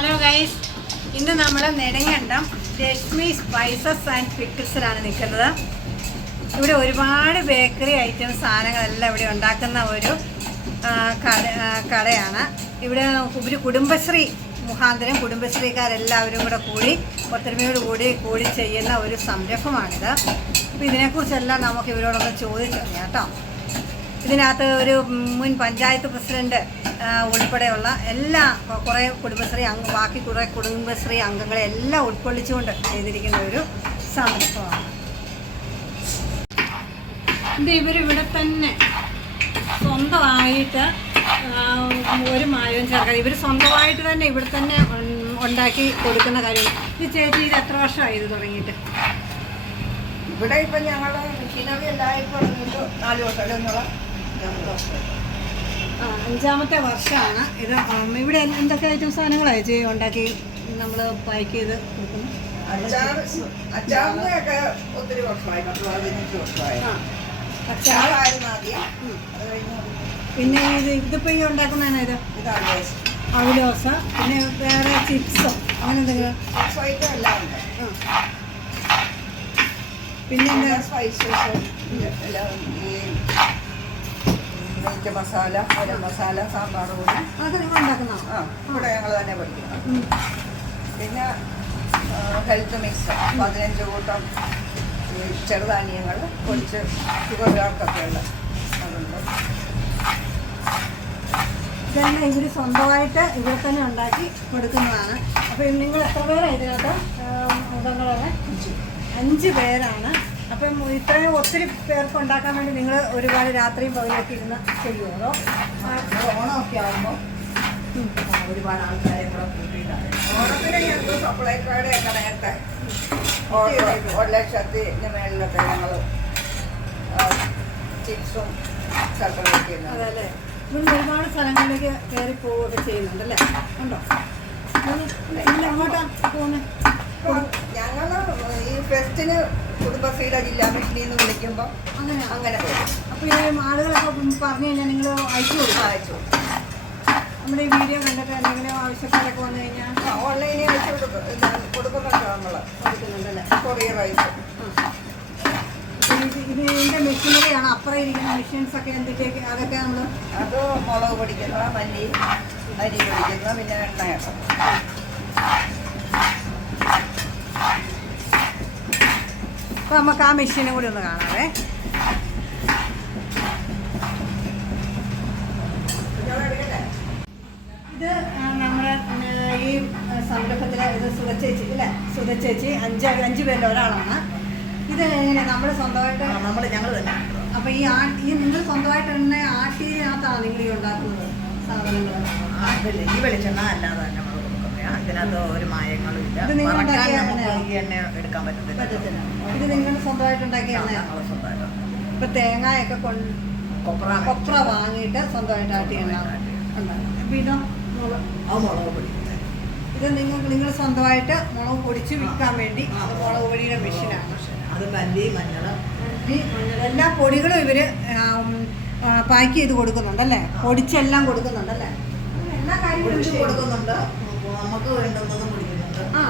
Hello guys ഇന്ന് നമ്മൾ Nedumkandam Lakshmi spices and പിക്കിൾസിലാണ് നിൽക്കുന്നത്. ഇവിടെ ഒരുപാട് ബേക്കറി ഐറ്റം സാധനങ്ങളെല്ലാം ഇവിടെ ഉണ്ടാക്കുന്ന ഒരു കട കടയാണ്. ഇവിടെ ഒരു കുടുംബശ്രീ മുഖാന്തരം കുടുംബശ്രീക്കാരെല്ലാവരും കൂടെ കൂടി ഒത്തൊരുമയോട് കൂടി കൂടി ചെയ്യുന്ന ഒരു സംരംഭമാണിത്. അപ്പോൾ ഇതിനെക്കുറിച്ചെല്ലാം നമുക്ക് ഇവരോടൊന്ന് ചോദിച്ചറിയാം കേട്ടോ. ഇതിനകത്ത് ഒരു മുൻ പഞ്ചായത്ത് പ്രസിഡന്റ് ഉൾപ്പെടെയുള്ള എല്ലാ കുറേ കുടുംബശ്രീ അംഗ ബാക്കി കുറേ കുടുംബശ്രീ അംഗങ്ങളെ എല്ലാം ഉൾക്കൊള്ളിച്ചുകൊണ്ട് ചെയ്തിരിക്കുന്ന ഒരു സംരംഭമാണ്. ഇത് ഇവരിവിടെ തന്നെ സ്വന്തമായിട്ട് ഒരു മായവും ചേർക്കാതെ ഇവർ സ്വന്തമായിട്ട് തന്നെ ഇവിടെ തന്നെ ഉണ്ടാക്കി കൊടുക്കുന്ന കാര്യം. ഈ ചേച്ചി ഇത് എത്ര വർഷമായി ഇത് തുടങ്ങിയിട്ട്? ഇവിടെ ഇപ്പം ഞങ്ങൾ മെഷീനറി എല്ലാവർക്കും നാല് വർഷം എന്നുള്ള അഞ്ചാമത്തെ വർഷമാണ്. ഇത് ഇവിടെ എന്തൊക്കെ ഐറ്റം സാധനങ്ങളാണ് ചേച്ചി ഉണ്ടാക്കി നമ്മൾ പാക്ക് ചെയ്ത് കൊടുക്കുന്നു അച്ചാറിനൊക്കെ ഒത്തിരി വർഷമായി. പത്ത് പതിനഞ്ച് വർഷമായി. അച്ചാറായിരുന്നു ആദ്യം പിന്നെ ഇത് ഇതിപ്പോൾ ഈ ഉണ്ടാക്കുന്നതാണ് ഇത്? ഇതാണ് അവലോസ. പിന്നെ വേറെ ചിപ്സോ? അങ്ങനെ എന്തെങ്കിലും? ഐറ്റം എല്ലാം ഉണ്ട്. പിന്നെ എന്താ? സ്പൈസസ് എല്ലാം മീറ്റ് മസാല ഗരം മസാല സാമ്പാർ ആ ഇവിടെ ഞങ്ങൾ തന്നെ പഠിക്കുന്നത് പിന്നെ ഹെൽത്ത് മിക്സ് പതിനഞ്ച് കൂട്ടം ചെറുധാന്യങ്ങൾ പൊടിച്ച് ഷുഗറുകാർക്കൊക്കെ ഉള്ള അതുണ്ട്. ഇതെല്ലാം ഇവർ സ്വന്തമായിട്ട് ഇവിടെ തന്നെ ഉണ്ടാക്കി കൊടുക്കുന്നതാണ്. അപ്പോൾ നിങ്ങൾ എത്ര പേരാണ് ഇതിനകത്ത്? മൃഗങ്ങളുള്ള അഞ്ച് പേരാണ്. അപ്പം ഇത്രയും ഒത്തിരി പേർക്ക് ഉണ്ടാക്കാൻ വേണ്ടി നിങ്ങൾ ഒരുപാട് രാത്രിയും പകലൊക്കെ ഇരുന്ന് ചെയ്യുമോ അതോ ഓണമൊക്കെ ആകുമ്പോൾ. ഒരുപാട് ആൾക്കാരെ കൂടെ കൂട്ടിയിട്ടാണ്. ഓണത്തിന് ഞങ്ങൾക്ക് സപ്ലൈക്കാരുടെ ഒക്കെ നേരത്തെ. ഒരു- ലക്ഷത്തിന് മേളിലൊക്കെ ഞങ്ങൾ ചിപ്സും അതല്ലേ നിങ്ങൾ ഒരുപാട് സ്ഥലങ്ങളിലേക്ക് കയറി പോവുകയൊക്കെ ചെയ്യുന്നുണ്ടല്ലേ? ഉണ്ടോ? ഇല്ല അങ്ങോട്ടാ പോകുന്നത് ഞങ്ങൾ ഈ ഫെസ്റ്റിന് കുടുംബശ്രീയുടെ ജില്ലാ മിഷനിൽ നിന്ന് വിളിക്കുമ്പോൾ അങ്ങനെ? അങ്ങനെ. പോകും അപ്പോൾ ഈ ആളുകളൊക്കെ പറഞ്ഞു കഴിഞ്ഞാൽ നിങ്ങൾ അയച്ചു കൊടുക്കും? അയച്ചു നമ്മുടെ ഈ വീഡിയോ കണ്ടിട്ട് എന്തെങ്കിലും ആവശ്യക്കാരൊക്കെ വന്നു കഴിഞ്ഞാൽ ഓൺലൈനിൽ അയച്ചു കൊടുക്കും. കൊടുക്കുന്നുണ്ട് നമ്മൾ കൊടുക്കുന്നുണ്ടല്ലേ? കൊറിയർ അയച്ചു ഇതിന്റെ മെഷീനറിയാണ്. അപ്പുറം ഇരിക്കുന്ന മെഷീൻസ് ഒക്കെ എന്തൊക്കെയൊക്കെ? അതൊക്കെ നമ്മൾ അത് മുളക് പൊടിക്കുന്ന മല്ലി അരി പൊടിക്കുന്ന പിന്നെ എണ്ണയൊക്കെ അപ്പോൾ നമുക്ക് ആ മെഷീനും കൂടി ഒന്ന് കാണാവേ. ഇത് നമ്മുടെ ഈ സംരംഭത്തിലെ ഇത് സുധച്ചേച്ചി അല്ലേ സുധച്ചേച്ചി അഞ്ച് അഞ്ച് പേരിൽ ഒരാളാണ്. ഇത് എങ്ങനെ? നമ്മൾ സ്വന്തമായിട്ട് നമ്മൾ ഞങ്ങൾ തന്നെ. അപ്പൊ ഈ ആ ഈ നിങ്ങൾ സ്വന്തമായിട്ട് തന്നെ ആട്ടിനകത്താണ് നിങ്ങൾ ഈ ഉണ്ടാക്കുന്നത് സാധനങ്ങൾ ഈ വെളിച്ചെണ്ണ അല്ലാതെ തന്നെ ഇതിനകത്ത് ഒരു മായങ്ങളും ഇല്ല. ഇത് നിങ്ങൾ വറക്കാൻ ഉണ്ടാക്കിയ നമുക്ക് എണ്ണയാണോ? ഈ എണ്ണ എടുക്കാൻ പറ്റത്തില്ല. പറ്റത്തില്ല. ഇത് നിങ്ങൾ സ്വന്തമായിട്ട് ഇപ്പൊ തേങ്ങയൊക്കെ കൊണ്ട് കൊപ്ര കൊപ്ര വാങ്ങിയിട്ട് സ്വന്തമായിട്ട് ആട്ടിയ എണ്ണ. ഉണ്ടാക്കും അപ്പൊ ഇതോ മുളക്? ആ മുളക് പൊടി. ഇത് നിങ്ങൾ നിങ്ങൾ സ്വന്തമായിട്ട് മുളക് പൊടിച്ച് വിൽക്കാൻ വേണ്ടി അത് മുളക് പൊടിയുടെ മെഷീനാണ്. അത് മല്ലി മഞ്ഞൾ. ഈ എല്ലാ പൊടികളും ഇവർ പാക്ക് ചെയ്ത് കൊടുക്കുന്നുണ്ടല്ലേ? പൊടിച്ചെല്ലാം കൊടുക്കുന്നുണ്ടല്ലേ? എല്ലാ കാര്യങ്ങളും പൊടിച്ച്. കൊടുക്കുന്നുണ്ട്. നമുക്ക് വേണ്ടുന്നതും കുടിക്കുന്നുണ്ട്. ആ.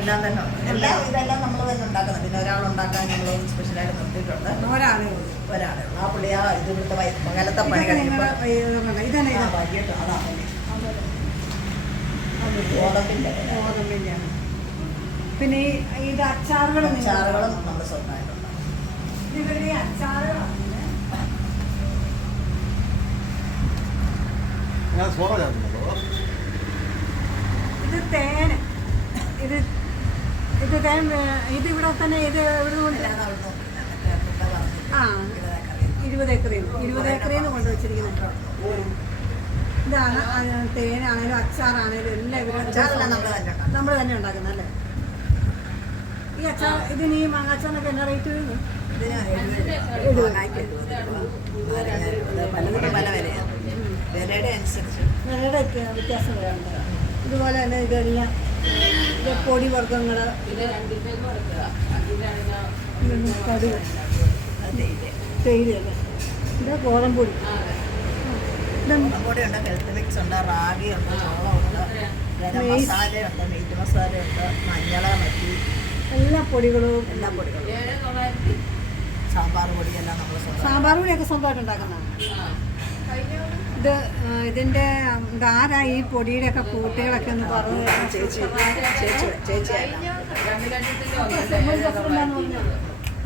എല്ലാം തന്നെ എല്ലാം ഇതെല്ലാം നമ്മൾ തന്നെ ഉണ്ടാക്കുന്നത് പിന്നെ ഒരാൾ ഉണ്ടാക്കാൻ നമ്മൾ സ്പെഷ്യലായിട്ട് നിർത്തിയിട്ടുണ്ട്. ഒരാളേ ഉള്ളൂ. ഒരാളെ ഉള്ളൂ. ആ പുള്ളി ആ ഇത് ഇവിടുത്തെ പകലത്തെ പണി ഇത് വൈകിട്ട് അതാണ് ഗോതമ്പിന്റെ ഗോതമ്പിന്റെയാണ്. പിന്നെ ഈ ഇത് അച്ചാറുകളും അച്ചാറുകളും നമ്മൾ സ്വന്തമായിട്ടുണ്ട്. ഇവരുടെ അച്ചാറുകളാണ് ഞാൻ സോറ ഇത് ഇത് ഇത് ഇവിടെ തന്നെ ഇത് ഇവിടെ കൊണ്ട് ആ. ഇരുപത് ഏക്കറിൽ ഇരുപത് ഏക്കറിൽ നിന്ന് കൊണ്ടുവച്ചിരിക്കുന്നുണ്ടോ ഇതാണ് തേനാണേലും അച്ചാറാണേലും എല്ലാം ഇവിടെ നമ്മൾ തന്നെ ഉണ്ടാക്കും. നമ്മൾ തന്നെ ഉണ്ടാക്കുന്നല്ലേ ഈ അച്ചാർ ഇതിന് ഈ മാങ്ങാച്ചാറിനൊക്കെ എന്നാ റേറ്റ് വരുന്നു വിലയുടെ വ്യത്യാസം വരാറുണ്ട്. ഇതുപോലെ തന്നെ ഇതെല്ലാം ഇത് പൊടി വർഗങ്ങൾ ഇത്. ഇത് ഗോതമ്പൊടി. പൊടി ഉണ്ട് ഹെൽത്ത് മിക്സ് ഉണ്ട് റാഗി ഉണ്ട് ചോളമുണ്ട് ഗരം Nice. മസാലയുണ്ട് മീറ്റ് മസാലയുണ്ട് മഞ്ഞള മറ്റി എല്ലാ പൊടികളും. എല്ലാ പൊടികളും. സാമ്പാർ പൊടിയെല്ലാം നമ്മൾ സാമ്പാർ പൊടിയൊക്കെ സ്വന്തമായിട്ട് ഉണ്ടാക്കുന്നതാണ്. ഇത് ഇതിന്റെ ധാരാ ഇതാരാ ഈ പൊടിയുടെ ഒക്കെ കൂട്ടുകളൊക്കെ ഒന്ന് പറഞ്ഞു തരാമോ? ചേച്ചി ചേച്ചി ചേച്ചിയല്ല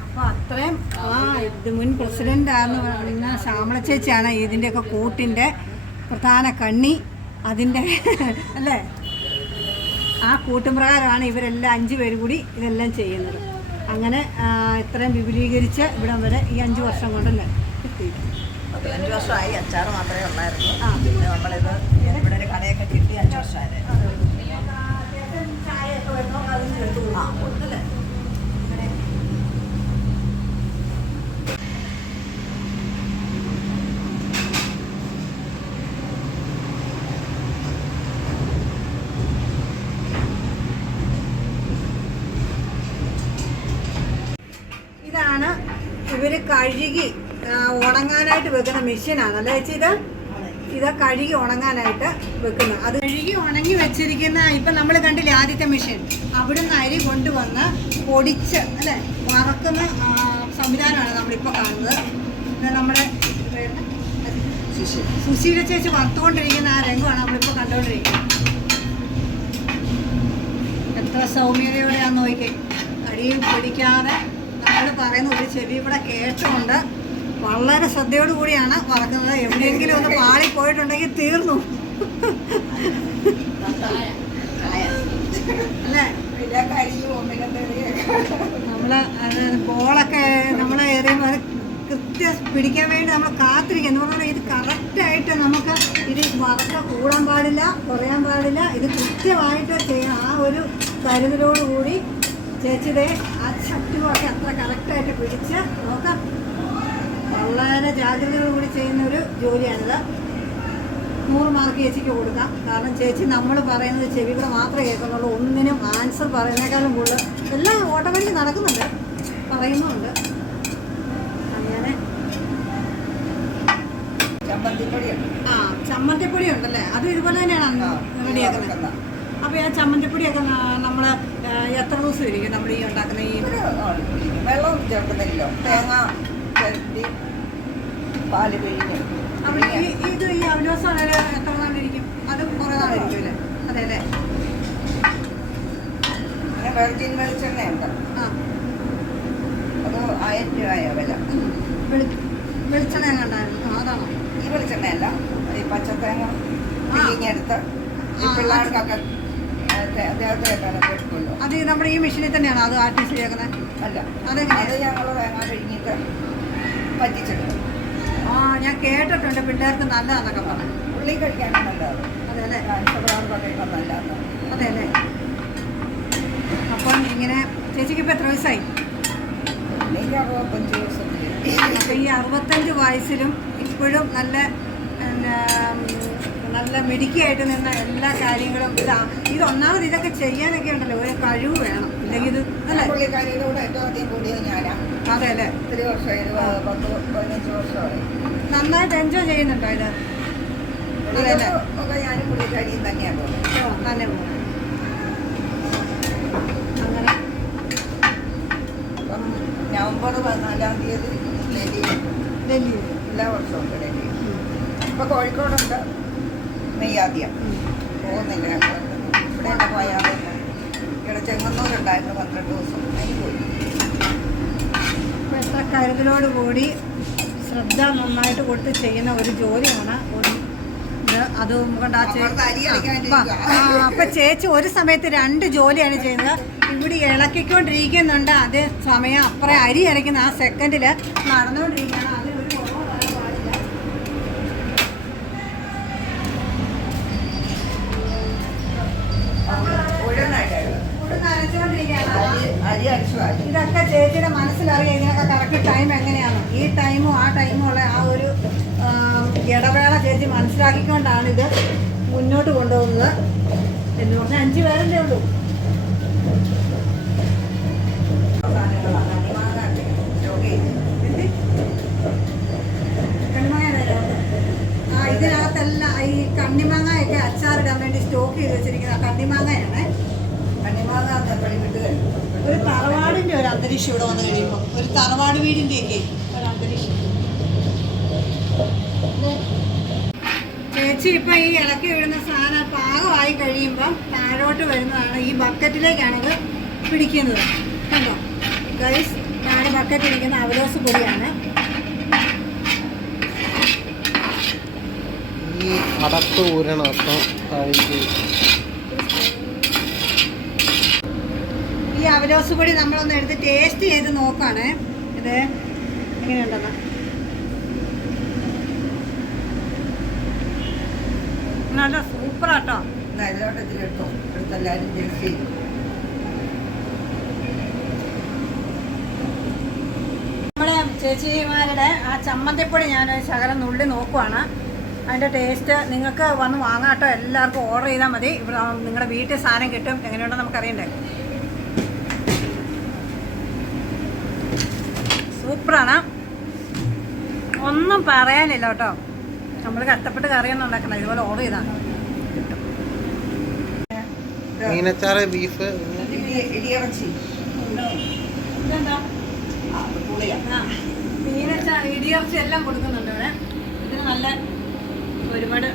അപ്പൊ അത്രയും ആ ഇത് മുൻ പ്രസിഡന്റ് ആണെന്ന് പറയുന്ന ശ്യാമള ചേച്ചിയാണ് ഇതിന്റെയൊക്കെ കൂട്ടിന്റെ പ്രധാന കണ്ണി. അതിന്റെ അല്ലേ? ആ കൂട്ടുപ്രകാരമാണ് ഇവരെല്ലാം അഞ്ചു പേര് കൂടി ഇതെല്ലാം ചെയ്യുന്നത്. അങ്ങനെ ഇത്രയും വിപുലീകരിച്ച് ഇവിടം വരെ ഈ അഞ്ച് വർഷം കൊണ്ടല്ലേ എത്തിയിട്ടുണ്ട് പതിനഞ്ച് വർഷമായി അച്ചാറ് മാത്രമേ ഉള്ളായിരുന്നു. പിന്നെ നമ്മളിത് ഇവിടെ ഒരു കടയൊക്കെ കിട്ടി അഞ്ച് വർഷമായി ആ. കൊടുത്തല്ലേ ഇതാണ് ഇവർ കഴുകി ഉണങ്ങാനായിട്ട് വെക്കുന്ന മെഷീനാണ് അല്ലേ ചേച്ചി ഇത്? ഇത് കഴുകി ഉണങ്ങാനായിട്ട് വെക്കുന്നത്. അത് കഴുകി ഉണങ്ങി വെച്ചിരിക്കുന്ന ഇപ്പം നമ്മൾ കണ്ടില്ലേ ആദ്യത്തെ മെഷീൻ. അവിടുന്ന് അരി കൊണ്ടുവന്ന് പൊടിച്ച് അല്ലേ? വറക്കുന്ന സംവിധാനമാണ് നമ്മളിപ്പോൾ കാണുന്നത്. ഇത് നമ്മുടെ സുശീല ചേച്ചി വറുത്തുകൊണ്ടിരിക്കുന്ന ആ രംഗമാണ് നമ്മളിപ്പോൾ കണ്ടുകൊണ്ടിരിക്കുന്നത് എത്ര സൗമ്യതയോടെയാണെന്ന് നോക്കി അടിയും പിടിക്കാതെ നമ്മൾ പറയുന്ന ഒരു ചെവി ഇവിടെ കേട്ടുകൊണ്ട് വളരെ ശ്രദ്ധയോടുകൂടിയാണ് വറക്കുന്നത്. എവിടെയെങ്കിലും ഒന്ന് പാളി പോയിട്ടുണ്ടെങ്കിൽ തീർന്നു. നമ്മൾ അത് ബോളൊക്കെ നമ്മൾ എറിയുമ്പോൾ അത് കൃത്യം പിടിക്കാൻ വേണ്ടി നമ്മൾ കാത്തിരിക്കുക എന്ന് പറഞ്ഞാൽ ഇത് കറക്റ്റായിട്ട് നമുക്ക് ഇത് വറക്ക കൂടാൻ പാടില്ല കുറയാൻ പാടില്ല. ഇത് കൃത്യമായിട്ട് ചെയ്യണം ആ ഒരു കരുതലോടുകൂടി ചേച്ചിയുടെ ആ ശക്തികളൊക്കെ അത്ര കറക്റ്റായിട്ട് പിടിച്ച് നോക്കാം. വളരെ ജാഗ്രതയോടുകൂടി ചെയ്യുന്ന ഒരു ജോലിയാണിത്. നൂറ് മാർക്ക് ചേച്ചിക്ക് കൊടുക്കാം. കാരണം ചേച്ചി നമ്മൾ പറയുന്നത് ചെവി കൂടെ മാത്രമേ കേൾക്കുന്നുള്ളൂ. ഒന്നിനും ആൻസർ പറയുന്നേക്കാളും കൂടുതൽ എല്ലാം ഓട്ടോമാറ്റിക് നടക്കുന്നുണ്ട്. പറയുന്നുമുണ്ട് അങ്ങനെ. ആ ചമ്മന്തിപ്പൊടി ഉണ്ടല്ലേ അത് ഇതുപോലെ തന്നെയാണ് റെഡിയാക്കുന്നത്. അപ്പോൾ ആ ചമ്മന്തിപ്പൊടിയൊക്കെ നമ്മൾ എത്ര ദിവസം ഇരിക്കും? നമ്മൾ ഈ ഉണ്ടാക്കുന്ന ഈ വെള്ളം ചേർക്കുന്നില്ലല്ലോ. തേങ്ങ ചേർത്തി പാൽ പിഴിഞ്ഞ് ഈ ഇത് ഈ അവലോസം എത്ര നാളിരിക്കും? അത് കുറേ നാളിരിക്കും അല്ലേ? അതെ അല്ലേ? പിന്നെ വെർജിൻ വെളിച്ചെണ്ണയുണ്ട് ആ. അത് ആയിരം രൂപയ വില. വെളി വെളിച്ചെണ്ണ കണ്ടായിരുന്നു അതാണോ? ഈ വെളിച്ചെണ്ണയല്ല. ഈ പച്ചത്തേങ്ങ പിഴിഞ്ഞെടുത്ത് ഈ പിള്ളേർക്കൊക്കെ അത് നമ്മുടെ ഈ മെഷീനിൽ തന്നെയാണ്? അത് ആർട്ടിസ്റ്റ് ശരിയാക്കുന്നത് അല്ല? അത് ഞങ്ങൾ തേങ്ങ പിഴിഞ്ഞിട്ട് പറ്റിച്ചെടുക്കും. ആ ഞാൻ കേട്ടിട്ടുണ്ട് പിള്ളേർക്ക് നല്ലതാന്നൊക്കെ പറഞ്ഞു. ഉള്ളി കഴിക്കാനും നല്ലതാണ്. അതെ അല്ലേ? ഇപ്പം നല്ലതാണ്. അതെ അല്ലേ? അപ്പം ഇങ്ങനെ ചേച്ചിക്ക് ഇപ്പം എത്ര വയസ്സായി? ഉള്ളിക്ക് അറുപത്തഞ്ച് ദിവസത്തിൽ അപ്പം ഈ അറുപത്തഞ്ച് വയസ്സിലും ഇപ്പോഴും നല്ല നല്ല മിടുക്കിയായിട്ട് നിന്ന എല്ലാ കാര്യങ്ങളും ഇതാ. ഇത് ഒന്നാമത് ഇതൊക്കെ ചെയ്യാനൊക്കെ ഉണ്ടല്ലോ. ഒരു കഴിവ് വേണം. ഇല്ലെങ്കിൽ ഇത് അല്ലേ? പുള്ളിക്കാരിയുടെ കൂടെ ഏറ്റവും അധികം കൂടിയത് ഞാനാണ് അതെ അല്ലേ? ഒത്തിരി വർഷമായി ഇരുപത് പത്ത് പതിനഞ്ച് വർഷമായി. നന്നായിട്ട് എൻജോയ് ചെയ്യുന്നുണ്ടോ ഇത്? അതെ അല്ലേ? ഒക്കെ ഞാനും പുള്ളിക്കാരിയും തന്നെയാണ് പോകുന്നത്. ഓ, തന്നെ പോകും അങ്ങനെ. അപ്പം നവംബർ പതിനാലാം തീയതി ഡൽഹി ഡൽഹി എല്ലാ വർഷവും ഉണ്ട് ഡൽഹി ഇപ്പൊ കോഴിക്കോടുണ്ട്. നെയ്യാദ്യം പോകുന്നില്ല. ഇവിടെ പോയാൽ ഇവിടെ ചെങ്ങന്നൂരുണ്ടായിരുന്നു പന്ത്രണ്ട് ദിവസം. അതിന് പോയി. അപ്പോൾ എത്ര കരുതലോടുകൂടി ശ്രദ്ധ നന്നായിട്ട് കൊടുത്ത് ചെയ്യുന്ന ഒരു ജോലിയാണ് ഒരു അത് കൊണ്ട് ആ അപ്പൊ ചേച്ചി ഒരു സമയത്ത് രണ്ട് ജോലിയാണ് ചെയ്യുന്നത്. ഇവിടെ ഇളക്കിക്കൊണ്ടിരിക്കുന്നുണ്ട്. അതേ സമയം അപ്പുറം അരി അരയ്ക്കുന്ന ആ സെക്കൻഡിൽ നടന്നുകൊണ്ടിരിക്കുകയാണ് അതിനൊരു കുറവ് വരാൻ പാടില്ല ഉഴുന്നായിട്ടാണ് ഉഴുന്ന് അരച്ചുകൊണ്ടിരിക്കുകയാണ് അരി അരി അരിച്ചു വാരി ഇതൊക്കെ ചേച്ചിയുടെ മനസ്സിലറിയാം ഇതിനൊക്കെ കറക്റ്റ് ടൈം എങ്ങനെയാണ്. ഈ ടൈമും ആ ടൈമും ഉള്ള ആ ഒരു ഇടവേള ചേച്ചി മനസ്സിലാക്കിക്കൊണ്ടാണ് ഇത് മുന്നോട്ട് കൊണ്ടുപോകുന്നത് എന്ന് പറഞ്ഞാൽ അഞ്ചു പേരല്ലേ ഉള്ളൂ. ഇതിനകത്തെല്ലാം ഈ കണ്ണിമാങ്ങയൊക്കെ അച്ചാറിടാൻ വേണ്ടി സ്റ്റോക്ക് ചെയ്ത് വെച്ചിരിക്കുന്ന കണ്ണിമാങ്ങയാണ്. ഒരു തറവാടിന്റെ ഒരു അന്തരീക്ഷം ഇവിടെ വന്നു കഴിയുമ്പോൾ ഒരു തറവാട് വീടിന്റെയൊക്കെ ഒരു അന്തരീക്ഷം. ചേച്ചി ഇപ്പൊ ഈ ഇളക്കി വിടുന്ന സാധനം പാകമായി കഴിയുമ്പം താഴോട്ട് വരുന്നതാണ് ഈ ബക്കറ്റിലേക്കാണത് പിടിക്കുന്നത്. കണ്ടോ? ഗൈസ് താഴെ ബക്കറ്റ് ഇരിക്കുന്ന അവലോസ് പൊടിയാണ്. ഈ അടപ്പ് ഊരണം അപ്പം താഴേക്ക് അവലോസ് പൊടി നമ്മളൊന്ന് എടുത്ത് ടേസ്റ്റ് ചെയ്ത് നോക്കാണ്. ഇത് എങ്ങനെയുണ്ടെന്ന്? നല്ല സൂപ്പറാട്ടോ. എടുത്തോ. എടുത്തെല്ലാവരും ടേസ്റ്റ് ചെയ്യും. നമ്മുടെ ചേച്ചിമാരുടെ ആ ചമ്മന്തിപ്പൊടി ഞാൻ ശകലം നുള്ളി നോക്കുവാണ്. അതിന്റെ ടേസ്റ്റ് നിങ്ങൾക്ക് വന്ന് വാങ്ങാട്ടോ എല്ലാവർക്കും ഓർഡർ ചെയ്താൽ മതി. ഇവിടെ നിങ്ങളുടെ വീട്ടിൽ സാധനം കിട്ടും. എങ്ങനെയുണ്ടെന്ന് നമുക്കറിയണ്ടേ? സൂപ്പറാണ്. ഒന്നും പറയാനില്ല കേട്ടോ. നമ്മൾ കഷ്ടപ്പെട്ട് കറിയൊന്നും ഉണ്ടാക്കണം ഇതുപോലെ ഓർഡർ ചെയ്താണ് മീനച്ചാറ് ബീഫ് ഇടി ഇടിയിറച്ചി ഇടിയിറച്ചി എല്ലാം കൊടുക്കുന്നുണ്ട് ഇവിടെ. ഇതിന് നല്ല ഒരുപാട്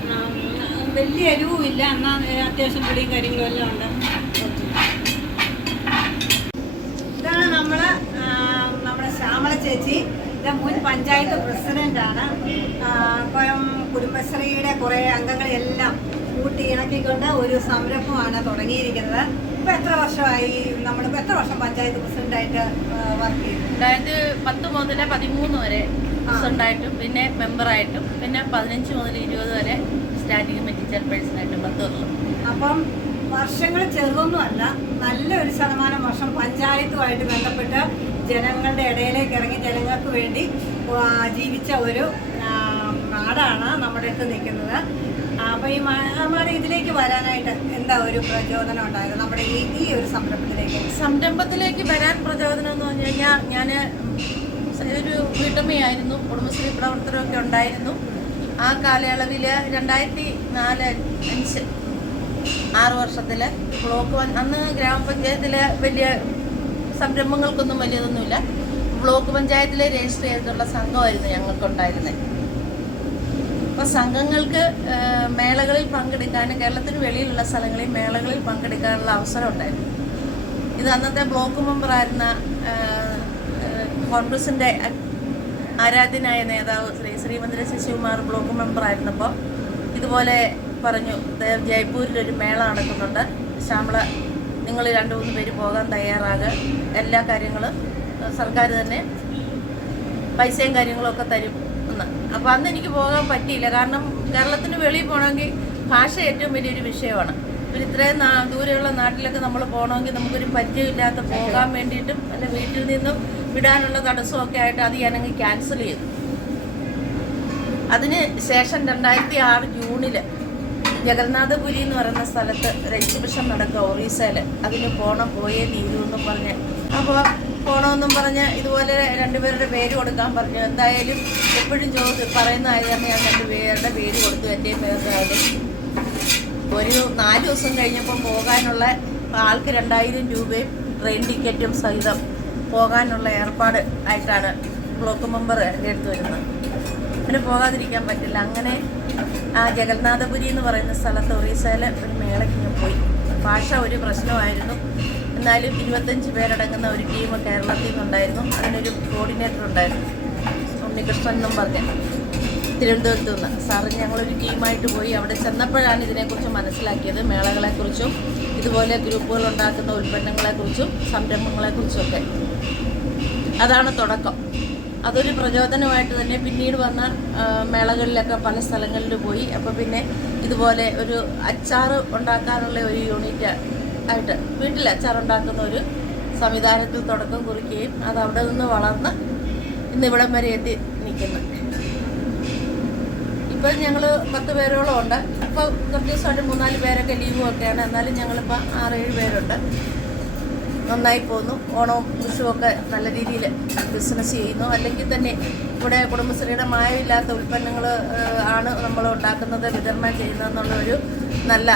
വലിയ അരിവും ഇല്ല. എന്നാൽ അത്യാവശ്യം പൊടിയും കാര്യങ്ങളും എല്ലാം ഉണ്ട്. ഇതാണ് നമ്മൾ ശ്യാമള ചേച്ചി എന്റെ മുൻ പഞ്ചായത്ത് പ്രസിഡന്റാണ് അപ്പം കുടുംബശ്രീയുടെ കുറേ അംഗങ്ങളെല്ലാം കൂട്ടി ഇണക്കിക്കൊണ്ട് ഒരു സംരംഭമാണ് തുടങ്ങിയിരിക്കുന്നത്. ഇപ്പം എത്ര വർഷമായി നമ്മളിപ്പോൾ എത്ര വർഷം പഞ്ചായത്ത് പ്രസിഡന്റായിട്ട് വർക്ക് ചെയ്തു അതായത് പത്ത് മുതൽ പതിമൂന്ന് വരെ പ്രസിഡന്റായിട്ടും പിന്നെ മെമ്പറായിട്ടും പിന്നെ പതിനഞ്ച് മുതൽ ഇരുപത് വരെ സ്റ്റാൻഡിംഗ് കമ്മിറ്റി ചെയർപേഴ്സണായിട്ടും പത്ത് വർഷം അപ്പം വർഷങ്ങൾ ചെറുതൊന്നുമല്ല നല്ലൊരു ശതമാനം വർഷം പഞ്ചായത്തുമായിട്ട് ബന്ധപ്പെട്ട് ജനങ്ങളുടെ ഇടയിലേക്ക് ഇറങ്ങി ജനങ്ങൾക്ക് വേണ്ടി ജീവിച്ച ഒരു നാടാണ് നമ്മുടെ അടുത്ത് നിൽക്കുന്നത്. അപ്പോൾ ഈ മഹാമാരി ഇതിലേക്ക് വരാനായിട്ട് എന്താ ഒരു പ്രചോദനം ഉണ്ടായത്? നമ്മുടെ ഈ ഒരു സംരംഭത്തിലേക്ക്. സംരംഭത്തിലേക്ക് വരാൻ പ്രചോദനം എന്ന് പറഞ്ഞു കഴിഞ്ഞാൽ ഞാൻ ഒരു വീട്ടമ്മയായിരുന്നു കുടുംബശ്രീ പ്രവർത്തനമൊക്കെ ഉണ്ടായിരുന്നു. ആ കാലയളവിൽ രണ്ടായിരത്തി നാല് അഞ്ച് ആറ് വർഷത്തിൽ ബ്ലോക്ക് അന്ന് ഗ്രാമപഞ്ചായത്തിൽ വലിയ സംരംഭങ്ങൾക്കൊന്നും വലിയതൊന്നുമില്ല. ബ്ലോക്ക് പഞ്ചായത്തിലെ രജിസ്റ്റർ ചെയ്തിട്ടുള്ള സംഘമായിരുന്നു ഞങ്ങൾക്കുണ്ടായിരുന്നത് അപ്പോൾ സംഘങ്ങൾക്ക് മേളകളിൽ പങ്കെടുക്കാനും കേരളത്തിന് വെളിയിലുള്ള സ്ഥലങ്ങളിൽ മേളകളിൽ പങ്കെടുക്കാനുള്ള അവസരം ഉണ്ടായിരുന്നു. ഇത് അന്നത്തെ ബ്ലോക്ക് മെമ്പറായിരുന്ന അ- ആരാധ്യനായ നേതാവ് ശ്രീ ശ്രീമന്ദിര ശശികുമാർ ബ്ലോക്ക് മെമ്പറായിരുന്നപ്പോൾ ഇതുപോലെ പറഞ്ഞു "ദേ ജയ്പൂരിൽ ഒരു മേള നടക്കുന്നുണ്ട്. ശ്യാമള നിങ്ങൾ രണ്ടു മൂന്ന് പേര് പോകാൻ തയ്യാറാകുക എല്ലാ കാര്യങ്ങളും സർക്കാർ തന്നെ പൈസയും കാര്യങ്ങളൊക്കെ തരും എന്ന്. അപ്പോൾ അന്ന് എനിക്ക് പോകാൻ പറ്റിയില്ല. കാരണം കേരളത്തിന് വെളിയിൽ പോകണമെങ്കിൽ ഭാഷ ഏറ്റവും വലിയൊരു വിഷയമാണ്. ഒരു ഇത്രയും ദൂരെയുള്ള നാട്ടിലൊക്കെ നമ്മൾ പോകണമെങ്കിൽ നമുക്കൊരു പരിചയമില്ലാത്ത പോകാൻ വേണ്ടിയിട്ടും അല്ല വീട്ടിൽ നിന്നും വിടാനുള്ള തടസ്സമൊക്കെ ആയിട്ട് അത് ഞാനങ്ങ് ക്യാൻസൽ ചെയ്തു. അതിന് ശേഷം രണ്ടായിരത്തി ആറ് ജൂണിൽ ജഗന്നാഥപുരി എന്ന് പറയുന്ന സ്ഥലത്ത് ഒരു നടക്കുക ഒറീസയിൽ. അതിന് പോണം പോയേ തീരൂ എന്നും പറഞ്ഞ്. അപ്പോൾ പോണമെന്നും പറഞ്ഞ് ഇതുപോലെ രണ്ടുപേരുടെ പേര് കൊടുക്കാൻ പറഞ്ഞു. എന്തായാലും എപ്പോഴും ചോദി പറയുന്ന ആയിരുന്നു ഞാൻ രണ്ടുപേരുടെ പേര് കൊടുത്തു എന്റെയും പേരുടെ ഒരു നാല് ദിവസം കഴിഞ്ഞപ്പോൾ പോകാനുള്ള ആൾക്ക് രണ്ടായിരം രൂപയും ട്രെയിൻ ടിക്കറ്റും സഹിതം പോകാനുള്ള ഏർപ്പാട് ആയിട്ടാണ് ബ്ലോക്ക് മെമ്പർ എന്റെ അടുത്ത് വരുന്നത്. പിന്നെ പോകാതിരിക്കാൻ പറ്റില്ല. അങ്ങനെ ആ ജഗന്നാഥപുരി എന്ന് പറയുന്ന സ്ഥലത്ത് ഒറീസയിലെ ഒരു മേളയ്ക്ക് ഞാൻ പോയി. ഭാഷ ഒരു പ്രശ്നമായിരുന്നു. എന്നാലും ഇരുപത്തഞ്ച് പേരടങ്ങുന്ന ഒരു ടീം കേരളത്തിൽ നിന്നുണ്ടായിരുന്നു. അതിനൊരു കോർഡിനേറ്റർ ഉണ്ടായിരുന്നു. ഉണ്ണികൃഷ്ണൻ എന്നും പറഞ്ഞ്. തിരുവനന്തപുരത്ത് നിന്ന് സാറ് ഞങ്ങളൊരു ടീമായിട്ട് പോയി അവിടെ ചെന്നപ്പോഴാണ് ഇതിനെക്കുറിച്ച് മനസ്സിലാക്കിയത്. മേളകളെക്കുറിച്ചും ഇതുപോലെ ഗ്രൂപ്പുകൾ ഉണ്ടാക്കുന്ന ഉൽപ്പന്നങ്ങളെക്കുറിച്ചും സംരംഭങ്ങളെക്കുറിച്ചും ഒക്കെ. അതാണ് തുടക്കം. അതൊരു പ്രചോദനമായിട്ട് തന്നെ പിന്നീട് വന്ന മേളകളിലൊക്കെ പല സ്ഥലങ്ങളിൽ പോയി. അപ്പോൾ പിന്നെ ഇതുപോലെ ഒരു അച്ചാർ ഉണ്ടാക്കാനുള്ള ഒരു യൂണിറ്റ് ആയിട്ട് വീട്ടിൽ അച്ചാർ ഉണ്ടാക്കുന്ന ഒരു സംവിധാനത്തിൽ തുടക്കം കുറിക്കുകയും അത് അവിടെ നിന്ന് വളർന്ന് ഇന്നിവിടം വരെ എത്തി നിൽക്കുന്നു. ഇപ്പം ഞങ്ങൾ പത്ത് പേരോളം ഉണ്ട്. ഇപ്പോൾ കുറച്ച് ദിവസമായിട്ട് മൂന്നാൽ പേരൊക്കെ ലീവും ഒക്കെയാണ്. എന്നാലും ഞങ്ങളിപ്പോൾ ആറേഴ് പേരുണ്ട്. നന്നായി പോകുന്നു. ഓണവും വിഷുവൊക്കെ നല്ല രീതിയിൽ ബിസിനസ് ചെയ്യുന്നു. അല്ലെങ്കിൽ തന്നെ ഇവിടെ കുടുംബശ്രീയുടെ മായമില്ലാത്ത ഉൽപ്പന്നങ്ങൾ ആണ് നമ്മൾ ഉണ്ടാക്കുന്നത് വിതരണം ചെയ്യുന്നതെന്നുള്ള ഒരു നല്ല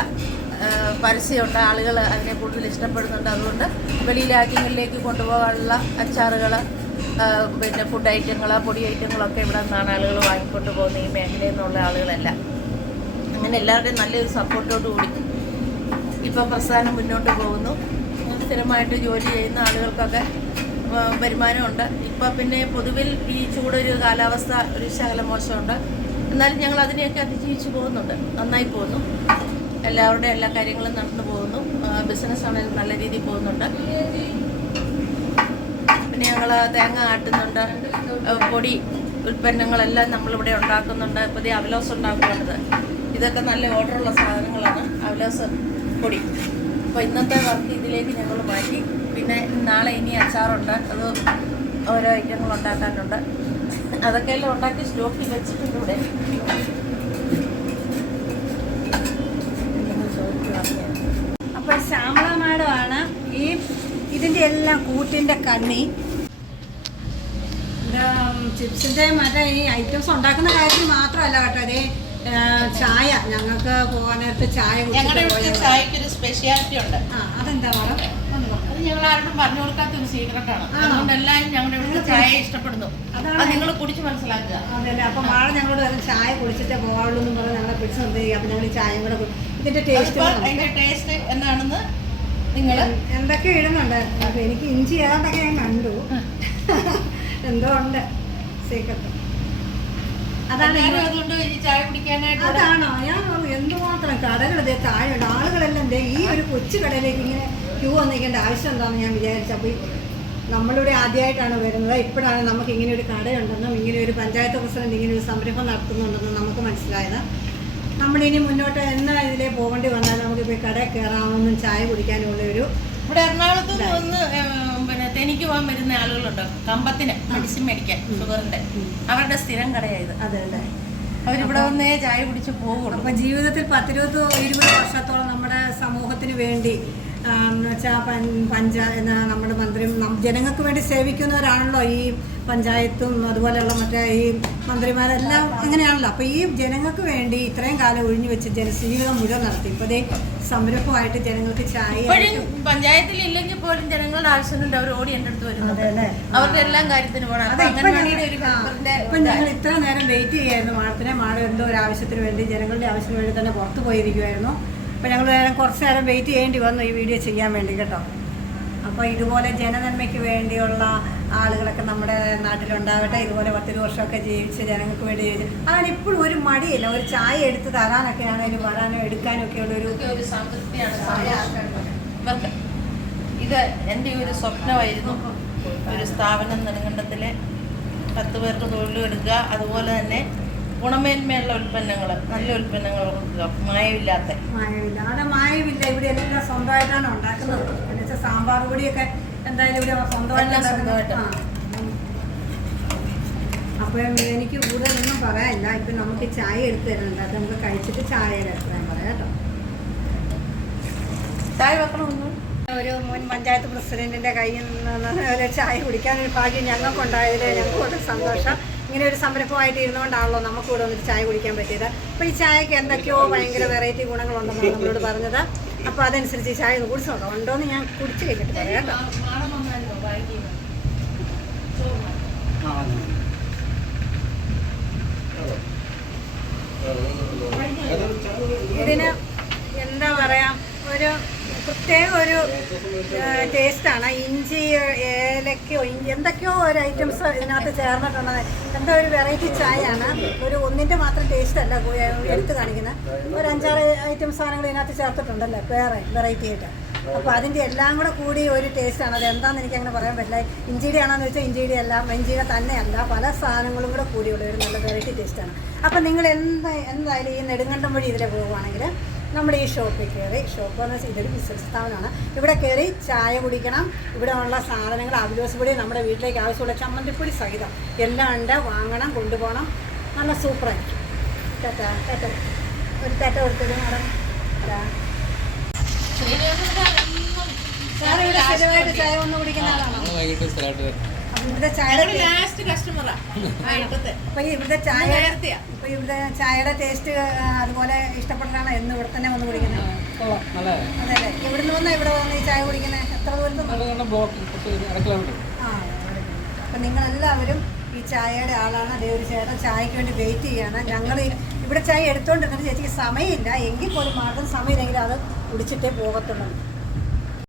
പരസ്യമുണ്ട്. ആളുകൾ അതിനെ കൂടുതൽ ഇഷ്ടപ്പെടുന്നുണ്ട്. അതുകൊണ്ട് വെളി രാജ്യങ്ങളിലേക്ക് കൊണ്ടുപോകാനുള്ള അച്ചാറുകൾ പിന്നെ ഫുഡ് ഐറ്റങ്ങൾ പൊടി ഐറ്റങ്ങളൊക്കെ ഇവിടെ നിന്നാണ് ആളുകൾ വാങ്ങിക്കൊണ്ട് പോകുന്നത്. ഈ മേഖലയിൽ നിന്നുള്ള ആളുകളെല്ലാം. അങ്ങനെ എല്ലാവരുടെയും നല്ലൊരു സപ്പോർട്ടോടു കൂടി ഇപ്പോൾ പ്രസ്ഥാനം മുന്നോട്ട് പോകുന്നു. സ്ഥിരമായിട്ട് ജോലി ചെയ്യുന്ന ആളുകൾക്കൊക്കെ വരുമാനമുണ്ട്. ഇപ്പം പിന്നെ പൊതുവിൽ ഈ ചൂടൊരു കാലാവസ്ഥ ഒരു ശകലം മോശമുണ്ട്. എന്നാലും ഞങ്ങൾ അതിനെയൊക്കെ അതിജീവിച്ച് പോകുന്നുണ്ട്. നന്നായി പോകുന്നു. എല്ലാവരുടെ എല്ലാ കാര്യങ്ങളും നടന്നു പോകുന്നു. ബിസിനസ് ആണെങ്കിലും നല്ല രീതിയിൽ പോകുന്നുണ്ട്. പിന്നെ ഞങ്ങൾ തേങ്ങ ആട്ടുന്നുണ്ട്. പൊടി ഉൽപ്പന്നങ്ങളെല്ലാം നമ്മളിവിടെ ഉണ്ടാക്കുന്നുണ്ട്. പുതിയ അവലോസ് ഉണ്ടാക്കുന്നുണ്ട് ഇതൊക്കെ നല്ല ഓർഡറുള്ള സാധനങ്ങളാണ്. അവലോസ് പൊടി. അപ്പോൾ ഇന്നത്തെ വർക്ക് ഇതിലേക്ക് ഞങ്ങൾ മാറ്റി. പിന്നെ നാളെ ഇനി അച്ചാറുണ്ട്. അത് ഓരോ ഐറ്റങ്ങൾ ഉണ്ടാക്കാനുണ്ട്. അതൊക്കെ എല്ലാം ഉണ്ടാക്കി സ്റ്റോക്കിൽ വെച്ചിട്ടുണ്ട് ഇവിടെ. അപ്പോൾ ശ്യാമള മാഡമാണ് ഈ ഇതിന്റെ എല്ലാം കൂട്ടിന്റെ കണ്ണി. ചിപ്സിന്റെ മറ്റേ ഈ ഐറ്റംസ് ഉണ്ടാക്കുന്ന കാര്യത്തിൽ മാത്രമല്ല കേട്ടോ അതേ ചായ. ഞങ്ങൾക്ക് പോകാൻ നേരത്തെ ചായ കുടിച്ചിട്ട് ഒരു സ്പെഷ്യാലിറ്റി ഉണ്ട്. അതെന്താ. അത് ഞങ്ങൾ ആരോടും പറഞ്ഞു കൊടുക്കാത്ത ഒരു സീക്രട്ട് ആണ്. അതുകൊണ്ട് എല്ലാവരും ഞങ്ങളുടെ ഇവിടുത്തെ ചായ ഇഷ്ടപ്പെടുന്നു. അതാണ് അത് നിങ്ങൾ കുടിച്ച് മനസ്സിലാക്കുക. അതല്ലേ അപ്പൊ നാളെ ഞങ്ങളോട് പറയും ചായ കുടിച്ചിട്ടേ പോകാവുള്ളൂ എന്ന് പറഞ്ഞ് ഞങ്ങളെ പിടിച്ച് നിർത്തുക അപ്പൊ ഞങ്ങൾ ചായ കൂടെ ഇതിന്റെ ടേസ്റ്റ് അതിന്റെ ടേസ്റ്റ് എന്താണെന്ന് നിങ്ങൾ എന്തൊക്കെ ഇടുന്നുണ്ട്? എനിക്ക് ഇഞ്ചി ഏതാണ്ടൊക്കെ ഞാൻ കണ്ടു. എന്തോ ഉണ്ട്. സീക്രട്ട് അതാണ് അതാണോ? ഞാൻ എന്തുമാത്രം കടകൾ ഇതേ താഴെയുണ്ട് ആളുകളെല്ലാം ദേ ഈ ഒരു കൊച്ചു കടയിലേക്ക് ഇങ്ങനെ ക്യൂ വന്നിരിക്കേണ്ട ആവശ്യം എന്താണെന്ന് ഞാൻ വിചാരിച്ചപ്പോൾ നമ്മളിവിടെ ആദ്യമായിട്ടാണ് വരുന്നത്. ഇപ്പോഴാണ് നമുക്ക് ഇങ്ങനെ ഒരു കടയുണ്ടെന്നും ഇങ്ങനെ ഒരു പഞ്ചായത്ത് പ്രസിഡന്റ് ഇങ്ങനെ ഒരു സംരംഭം നടത്തുന്നുണ്ടെന്നും നമുക്ക് മനസ്സിലായത്. നമ്മളിനി മുന്നോട്ട് എന്നാ ഇതിലേ പോകേണ്ടി വന്നാൽ നമുക്ക് ഇപ്പോൾ കടയിൽ കയറാമെന്നും ചായ കുടിക്കാനുമുള്ള ഒരു ഇവിടെ എറണാകുളത്ത് തെനിക്ക് പോകാൻ വരുന്ന ആളുകളുണ്ട്? കമ്പത്തിന് മെഡിസിൻ മേടിക്കാൻ ഷുഗറിന്റെ അവരുടെ സ്ഥിരം കടയായത്. അവരിവിടെ വന്നേ ചായ കുടിച്ച് പോകുള്ളൂ അപ്പൊ ജീവിതത്തിൽ പത്തിരുപത് ഇരുപത് വർഷത്തോളം നമ്മുടെ സമൂഹത്തിന് വേണ്ടി വെച്ചാൽ പഞ്ചാ എന്ന നമ്മുടെ മന്ത്രി ജനങ്ങൾക്ക് വേണ്ടി സേവിക്കുന്നവരാണല്ലോ ഈ പഞ്ചായത്തും അതുപോലെയുള്ള മറ്റേ ഈ മന്ത്രിമാരെല്ലാം അങ്ങനെയാണല്ലോ. അപ്പോൾ ഈ ജനങ്ങൾക്ക് വേണ്ടി ഇത്രയും കാലം ഒഴിഞ്ഞു വെച്ച് ജനജീവിതം മുഴുവൻ നടത്തി. ഇപ്പോൾ അതേ സംരംഭമായിട്ട് ജനങ്ങൾക്ക് ചായ പഞ്ചായത്തിൽ ഇല്ലെങ്കിൽ പോലും ജനങ്ങളുടെ ആവശ്യമുണ്ട് അവർ ഓടി എന്റെ അടുത്ത് വരുന്നത് അവരുടെ എല്ലാം കാര്യത്തിന് പോകണം ഇപ്പൊ ഞങ്ങൾ ഇത്ര നേരം വെയിറ്റ് ചെയ്യായിരുന്നു. മാഡത്തിനെ മാഡം എന്തോ ഒരു ആവശ്യത്തിന് വേണ്ടി ജനങ്ങളുടെ ആവശ്യത്തിന് വേണ്ടി തന്നെ പുറത്തു പോയിരിക്കുമായിരുന്നു അപ്പോൾ ഞങ്ങൾ കുറച്ച് നേരം വെയിറ്റ് ചെയ്യേണ്ടി വന്നു ഈ വീഡിയോ ചെയ്യാൻ വേണ്ടി കേട്ടോ. അപ്പോൾ ഇതുപോലെ ജനനന്മയ്ക്ക് വേണ്ടിയുള്ള ആളുകളൊക്കെ നമ്മുടെ നാട്ടിലുണ്ടാവട്ടെ ഇതുപോലെ പത്തിരു വർഷമൊക്കെ ജീവിച്ച് ജനങ്ങൾക്ക് വേണ്ടി ജീവിച്ച്. അതാണ് ഇപ്പോഴും ഒരു മടിയില്ല ഒരു ചായ എടുത്ത് തരാനൊക്കെയാണ് ഒരു വരാനോ എടുക്കാനോ ഒക്കെ ഉള്ളൊരു ഒരു സംതൃപ്തിയാണ് ഇത് എന്റെ ഒരു സ്വപ്നമായിരുന്നു. ഒരു സ്ഥാപനം നെടുങ്കണ്ടത്തിലെ പത്ത് പേർക്ക് തൊഴിലെടുക്കുക അതുപോലെ തന്നെ ഗുണമേന്മയുള്ള ഉൽപ്പന്നങ്ങൾ നല്ല ഉൽപ്പന്നങ്ങൾ കൊടുക്കുക. മായമില്ലാത്ത. മായമില്ല. അവിടെ മായമില്ല. ഇവിടെ എല്ലാം സ്വന്തമായിട്ടാണ് ഉണ്ടാക്കുന്നത്. എന്ന് വെച്ചാൽ സാമ്പാർ പൊടിയൊക്കെ എന്തായാലും ഇവിടെ സ്വന്തമായിട്ട് എല്ലാം ഉണ്ടാക്കുന്നത്. സ്വന്തമായിട്ട്. ആ. അപ്പം എനിക്ക് കൂടുതലൊന്നും പറയാനില്ല. ഇപ്പം നമുക്ക് ചായ എടുത്ത് തരുന്നുണ്ട്. അത് നമുക്ക് കഴിച്ചിട്ട് ചായയുടെ അഭിപ്രായം പറയാം കേട്ടോ. ചായ വെക്കണമെന്ന് ഒരു മുൻ പഞ്ചായത്ത് പ്രസിഡന്റിന്റെ കയ്യിൽ നിന്ന് ചായ കുടിക്കാൻ ഒരു ഭാഗ്യം ഞങ്ങൾക്കുണ്ടായതിൽ ഞങ്ങൾക്ക് വളരെ സന്തോഷം. ഇങ്ങനെ ഒരു സംരംഭമായിട്ട് ഇരുന്നുകൊണ്ടാണല്ലോ നമുക്ക് ഇവിടെ വന്നിട്ട് ചായ കുടിക്കാൻ പറ്റിയത്. അപ്പോൾ ഈ ചായക്ക് എന്തൊക്കെയോ ഭയങ്കര വെറൈറ്റി ഗുണങ്ങളുണ്ടെന്നാണ് നമ്മളോട് പറഞ്ഞത്. അപ്പോൾ അതനുസരിച്ച് ഈ ചായ കുടിച്ച് നോക്കാം. ഉണ്ടോയെന്ന് ഞാൻ കുടിച്ച് കഴിഞ്ഞിട്ട് പറയാം ഇതിന് എന്താ പറയാ? ഒരു പ്രത്യേക ഒരു ടേസ്റ്റാണ് ഇഞ്ചി ഏലക്കയോ ഇഞ്ചി എന്തൊക്കെയോ ഒരു ഐറ്റംസ് ഇതിനകത്ത് ചേർന്നിട്ടുള്ളത്. എന്താ ഒരു വെറൈറ്റി ചായയാണ്. ഒരു ഒന്നിന്റെ മാത്രം ടേസ്റ്റ് അല്ല എടുത്ത് കാണിക്കുന്നത്. ഒരു അഞ്ചാറ് ഐറ്റം സാധനങ്ങൾ ഇതിനകത്ത് ചേർത്തിട്ടുണ്ടല്ലോ വേറെ വെറൈറ്റി ആയിട്ട്. അപ്പോൾ അതിന്റെ എല്ലാം കൂടെ കൂടി ഒരു ടേസ്റ്റാണ് അത് എന്താണെന്ന് എനിക്ക് അങ്ങനെ പറയാൻ പറ്റില്ല. ഇഞ്ചിയുടെ ആണെന്ന് വെച്ചാൽ ഇഞ്ചിയുടെ അല്ല ഇഞ്ചിയുടെ തന്നെയല്ല പല സാധനങ്ങളും കൂടെ കൂടിയുള്ള ഒരു നല്ല വെറൈറ്റി ടേസ്റ്റാണ് അപ്പം നിങ്ങൾ എന്താ എന്തായാലും ഈ നെടുങ്കണ്ടം വഴി ഇതിലെ പോകുവാണെങ്കിൽ നമ്മുടെ ഈ ഷോപ്പിൽ കയറി. ഷോപ്പ് എന്ന് വെച്ചാൽ ഇതൊരു ബിസിനസ് സ്ഥാപനമാണ്. ഇവിടെ കയറി ചായ കുടിക്കണം. ഇവിടെ ഉള്ള സാധനങ്ങൾ അവിലോസ് പൊടി നമ്മുടെ വീട്ടിലേക്ക് ആവശ്യമുള്ള ചമ്മന്തിപ്പൊടി സഹിതം എല്ലാം ഉണ്ട്. വാങ്ങണം കൊണ്ടുപോകണം. നല്ല സൂപ്പറായിരിക്കും ടാറ്റ ടാറ്റ. ഒരു ടാറ്റ കൊടുത്തിരുന്നു മാഡം. സ്ഥിരമായിട്ട് ചായ ഒന്ന് കുടിക്കുന്ന ആളാണോ? ഇവിടുത്തെ ചായ ലാസ്റ്റ് കസ്റ്റമറാ വൈകിട്ടത്തെ അപ്പൊ ഇവിടുത്തെ ചായ. ഇപ്പൊ ഇവിടുത്തെ ചായയുടെ ടേസ്റ്റ് അതുപോലെ ഇഷ്ടപ്പെട്ടാണ് എന്ന് ഇവിടെ തന്നെ വന്ന് കുടിക്കുന്നത്. അതെ അല്ലേ ഇവിടുന്ന് വന്നാ ഇവിടെ വന്ന് ഈ ചായ കുടിക്കുന്നത് എത്ര ദൂരത്ത് നല്ല നല്ല ഒരു അര കിലോമീറ്റർ ആ അപ്പം നിങ്ങളെല്ലാവരും ഈ ചായയുടെ ആളാണ്. അതേ ഒരു ചേട്ടൻ ചായക്ക് വേണ്ടി വെയിറ്റ് ചെയ്യാണ് ഞങ്ങൾ ഇവിടെ ചായ എടുത്തോണ്ടിരുന്നിട്ട് ചേച്ചിക്ക് സമയമില്ല. എങ്കിൽ പോലും മാത്രം സമയമില്ലെങ്കിൽ അത് കുടിച്ചിട്ടേ പോകത്തുള്ളൂ.